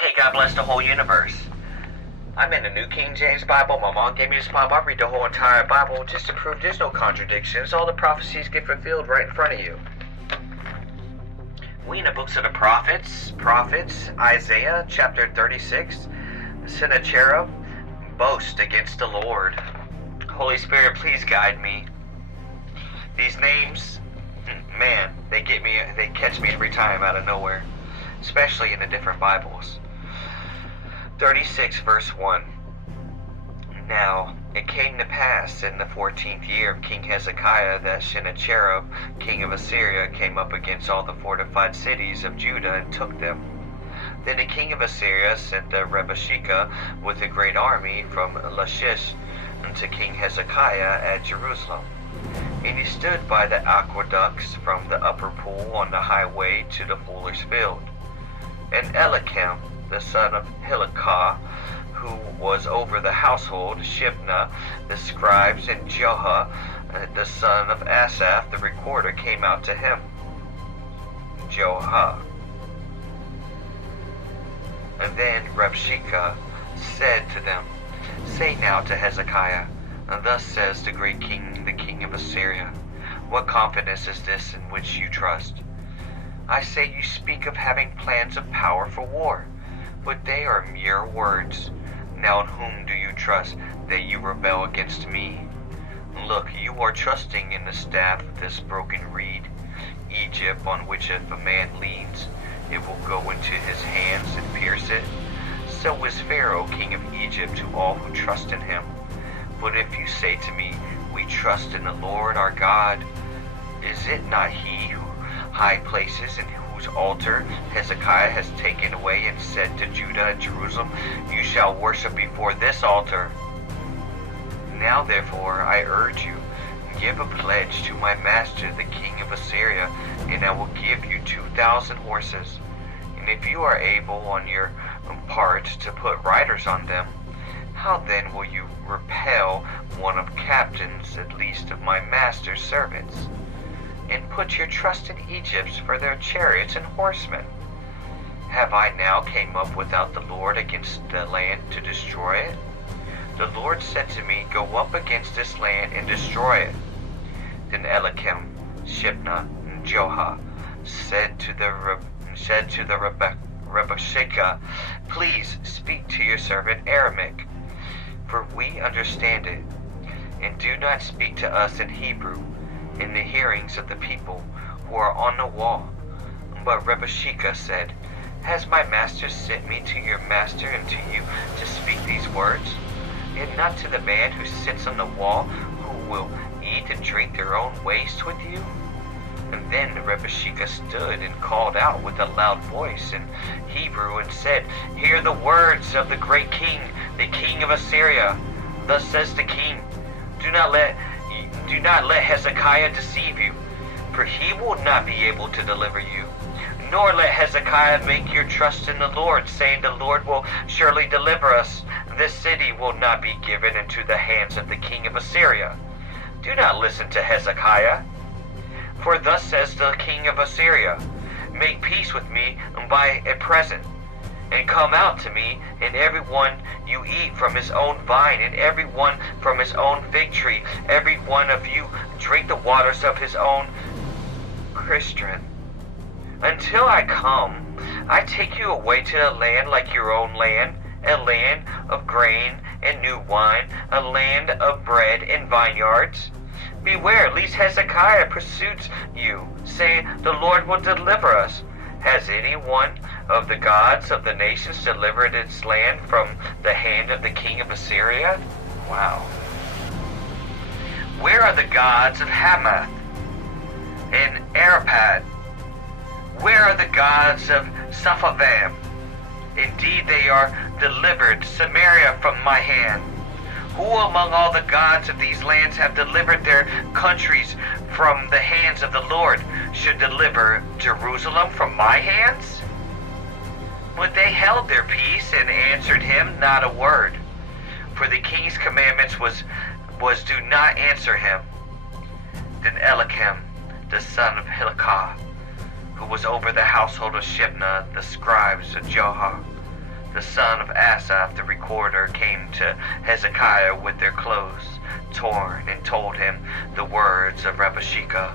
Hey, God bless the whole universe. I'm in the New King James Bible. My mom gave me this Bible. I read the whole entire Bible just to prove there's no contradictions. All the prophecies get fulfilled right in front of you. We in the books of the prophets, Isaiah chapter 36, Sennacherib, boast against the Lord. Holy Spirit, please guide me. These names, man, they catch me every time out of nowhere, especially in the different Bibles. 36 verse 1. Now it came to pass in the 14th year of King Hezekiah that Sennacherib, king of Assyria, came up against all the fortified cities of Judah and took them. Then the king of Assyria sent Rebashakeh with a great army from Lachish unto King Hezekiah at Jerusalem. And he stood by the aqueducts from the upper pool on the highway to the fuller's field. And Eliakim, the son of Hilkiah, who was over the household, Shebna, the scribes, and Joah, the son of Asaph, the recorder, came out to him. Joah. And then Rabshakeh said to them, Say now to Hezekiah, Thus says the great king, the king of Assyria, What confidence is this in which you trust? I say you speak of having plans of power for war, but they are mere words. Now in whom do you trust that you rebel against me? Look, you are trusting in the staff of this broken reed, Egypt, on which if a man leans, it will go into his hands and pierce it. So is Pharaoh, king of Egypt, to all who trust in him. But if you say to me, We trust in the Lord our God, is it not he who high places and whose altar Hezekiah has taken away and said to Judah and Jerusalem, You shall worship before this altar? Now therefore I urge you, give a pledge to my master the king of Assyria, and I will give you 2,000 horses. And if you are able on your part to put riders on them, how then will you repel one of captains at least of my master's servants? And put your trust in Egypt for their chariots and horsemen. Have I now came up without the Lord against the land to destroy it? The Lord said to me, Go up against this land and destroy it. Then Eliakim, Shebna, and Joah said to the Rebashakeh, Please speak to your servant Aramaic, for we understand it, and do not speak to us in Hebrew, in the hearings of the people who are on the wall. But Rebashakeh said, Has my master sent me to your master and to you to speak these words, and not to the man who sits on the wall, who will eat and drink their own waste with you? And then Rebashakeh stood and called out with a loud voice in Hebrew and said, Hear the words of the great king, the king of Assyria. Thus says the king, Do not let Hezekiah deceive you, for he will not be able to deliver you. Nor let Hezekiah make your trust in the Lord, saying, The Lord will surely deliver us. This city will not be given into the hands of the king of Assyria. Do not listen to Hezekiah. For thus says the king of Assyria, Make peace with me by a present, and come out to me, and every one you eat from his own vine, and every one from his own fig tree, every one of you drink the waters of his own cistern. Until I come, I take you away to a land like your own land, a land of grain and new wine, a land of bread and vineyards. Beware, lest Hezekiah pursues you, saying, The Lord will deliver us. Has any one of the gods of the nations delivered its land from the hand of the king of Assyria? Wow. Where are the gods of Hamath and Arpad? Where are the gods of Sepharvaim? Indeed, they are delivered Samaria from my hand. Who among all the gods of these lands have delivered their countries from the hands of the Lord should deliver Jerusalem from my hands? But they held their peace and answered him not a word. For the king's commandments was do not answer him. Then Eliakim, the son of Hilkiah, who was over the household of Shebna, the scribes of Joah, the son of Asaph the recorder, came to Hezekiah with their clothes torn and told him the words of Rabashakeh.